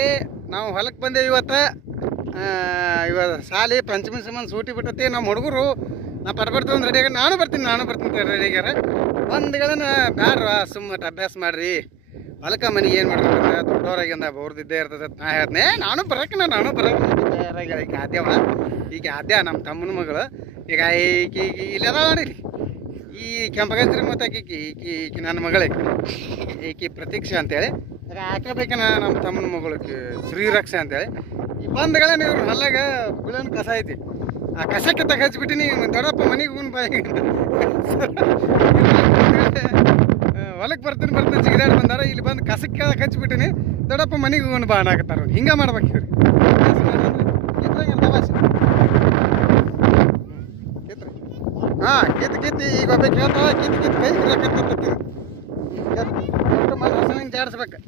ರೀ ನಾವು ಹೊಲಕ್ಕೆ ಬಂದೇವಿ ಇವತ್ತು. ಇವತ್ತು ಸಾಲಿ ಪಂಚಮಿ ಸಂಬಂಧ ಸೂಟಿ ಬಿಟ್ಟತಿ. ನಮ್ಮ ಹುಡುಗರು, ನಾ ಪಡ್ಬಡ್ತೀವಿ ಒಂದು ರೆಡಿಯಾಗ ನಾನು ಬರ್ತೀನಿ ನಾನು ಬರ್ತೀನಿ ರೆಡಿ ಆಗ್ಯಾರ. ಬಂದ್ಗಳನ್ನ ಬ್ಯಾಡ್ರ ಸುಮ್ಮನೆ ಅಭ್ಯಾಸ ಮಾಡ್ರಿ. ಹೊಲಕ್ಕೆ ಮನೆಗೆ ಏನು ಮಾಡ್ಬೇಕಂದ್ರೆ ದೊಡ್ಡವರಾಗಿಂದ ಬೋರ್ದಿದ್ದೇ ಇರ್ತದೆ ನಾ ಹೇಳ್ದೆ ನಾನು ಬರಕ್ಕೆ ನಾನು ತಯಾರಾಗ್ಯಾಳ ಈಗ ಆದ್ಯವ. ಈಗ ಆದ್ಯ ನಮ್ಮ ತಮ್ಮನ ಮಗಳು. ಈಗ ಈಗ ಇಲ್ಲದ ನೋಡಿ ಈ ಕೆಂಪಗಂಜ್ರಿ ಮತ್ತು ಆಕಿ ಈಕಿ ಈಕಿ ಈಕಿ ನನ್ನ ಮಗಳಿಗೆ ಈಕಿ ಪ್ರತೀಕ್ಷೆ ಅಂತೇಳಿ ಈಗ ನಮ್ಮ ತಮ್ಮನ ಮಗಳಿಗೆ ಶ್ರೀರಕ್ಷೆ ಅಂತೇಳಿ. ಈ ಬಂದ್ಗಳ ನೀವು ಹಲ್ಲಾಗ ಬಿಳನ್ ಕಸ ಐತಿ. ಆ ಕಸಕ್ಕೆ ತಗ ಹಚ್ಬಿಟ್ಟಿನಿ ದೊಡ್ಡಪ್ಪ ಮನೆಗೆ ಹೂನ್ ಬಾಯಿ. ಹೊಲಕ್ಕೆ ಬರ್ತೀನಿ ಬರ್ತೀನಿ, ಜಿಗಿದಾಡಿ ಬಂದಾರ. ಇಲ್ಲಿ ಬಂದು ಕಸಕ್ಕೆ ಹಚ್ಬಿಟ್ಟಿನಿ ದೊಡ್ಡಪ್ಪ ಮನೆಗೆ ಹೂನ್ ಬಾ ಅನ್ನಕತ್ತಾರ ಹಿಂಗೆ ಮಾಡ್ಬೇಕು ಇವ್ರಿ. ಹಾಂ, ಕಿತ್ ಕಿತ್ತಿ ಈಗ ಒಬ್ಬ ಕೇಳ್ತಾವ ಕಿತ್ ಕಿತ್, ಕೈ ಹಿಂಗೆ ಜಾಡಿಸ್ಬೇಕು.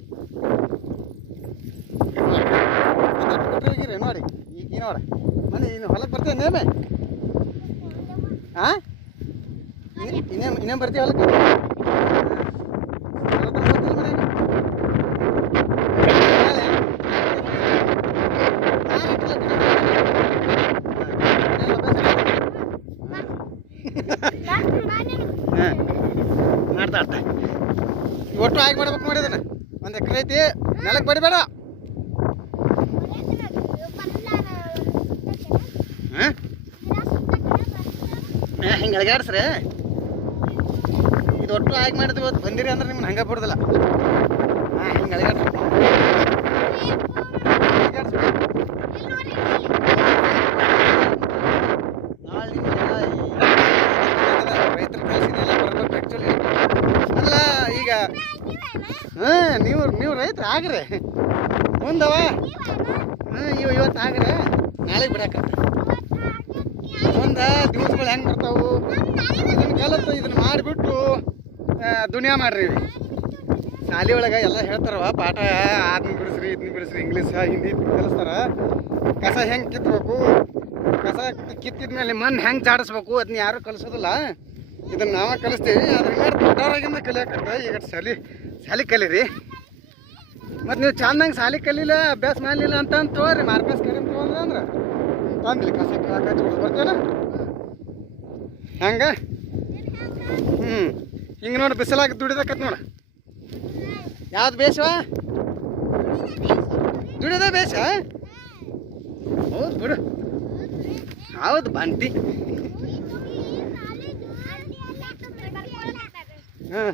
ನೋಡಿ ಈಗ ನೋಡ. ಮನೆ ಇನ್ನು ಹೊಲಕ್ಕೆ ಬರ್ತೇನೆ ನೇಮೆ ಹಾಂ ಇನ್ನೇ ಇನ್ನೇನು ಬರ್ತೀವಿ ಹೊಲಕ್ಕೆ ಮಾಡ್ತಾ ಒಟ್ಟು ಆಗಿ ಮಾಡ್ಬೇಕು ಮಾಡಿದ್ರೆ ಒಂದು ಎಕರೆ ಐತಿ. ನೆಲಕ್ಕೆ ಬಡಿಬೇಡ. ಹಾಂ ಹಿಂಗೆ ಅಳಗಾಡ್ಸ್ರೆ? ಇದು ಒಟ್ಟು ಆಗಿ ಮಾಡಿದ್ವಿ ಇವತ್ತು ಬಂದಿರಿ ಅಂದ್ರೆ ನಿಮ್ಗೆ ಹಂಗೆ ಬಿಡೋದಿಲ್ಲ. ಹಾಂ, ಹಿಂಗೆ ಆ್ಯಕ್ಚುಲಿ ಅಲ್ಲ, ಈಗ, ಹಾಂ, ನೀವು ನೀವು ರೈತರು ಆಗ್ರೆ. ಮುಂದವ? ಹಾಂ ಇವ ಇವತ್ತು ಆಗ್ರೆ. ನಾಳೆಗೆ ದಿವಸಗಳು ಹೆಂಗೆ ಬರ್ತಾವು? ಇದನ್ನು ಕಲತ್ತು ಇದನ್ನ ಮಾಡಿಬಿಟ್ಟು ದುನಿಯಾ ಮಾಡ್ರಿ. ಶಾಲೆ ಒಳಗೆ ಎಲ್ಲ ಹೇಳ್ತಾರವ ಪಾಠ ಅದನ್ನ ಬಿಡಿಸ್ರಿ ಇದನ್ನ ಬಿಡಿಸ್ರಿ ಇಂಗ್ಲೀಷ್ ಹಿಂದಿ ಕಲಿಸ್ತಾರ. ಕಸ ಹೆಂಗೆ ಕಿತ್ತಬೇಕು ಕಸ ಕಿತ್ತಿದ್ಮೇಲೆ ಮಣ್ಣು ಹೆಂಗೆ ಜಾಡಿಸ್ಬೇಕು ಅದನ್ನ ಯಾರು ಕಲಿಸೋದಿಲ್ಲ. ಇದನ್ನ ನಾವೇ ಕಲಿಸ್ತೀವಿ ಅದ್ರ ಮೇಲೆ ದೊಡ್ಡವರಾಗಿಂದ ಈಗ ಶಾಲಿ ಶಾಲಿ ಕಲೀರಿ. ಮತ್ತು ನೀವು ಚಂದಂಗೆ ಶಾಲಿ ಕಲೀಲ, ಅಭ್ಯಾಸ ಮಾಡಲಿಲ್ಲ ಅಂತ ಅಂತ ತಗೋರಿ ಮಾರ್ಕಸ್ ಕಡಿಮೆ ತೊಗೊಂಡ್ರೆ ಅಂದ್ರೆ. ತಂದಿಲ್ಲ ಕಸ ಹಚ್ಬಿಟ್ಟು ಬರ್ತೇನೆ ಹಂಗೆ? ಹ್ಞೂ ಹಿಂಗೆ ನೋಡಿ, ಬಿಸಿಲಾಗಿ ದುಡಿದಕ್ಕತ್ ನೋಡ. ಯಾವ್ದು ಬೇಸವ ದುಡಿದ ಬೇಸ ಹೌದು ಬಿಡು. ಹೌದು ಬಂತಿ ಹಾಂ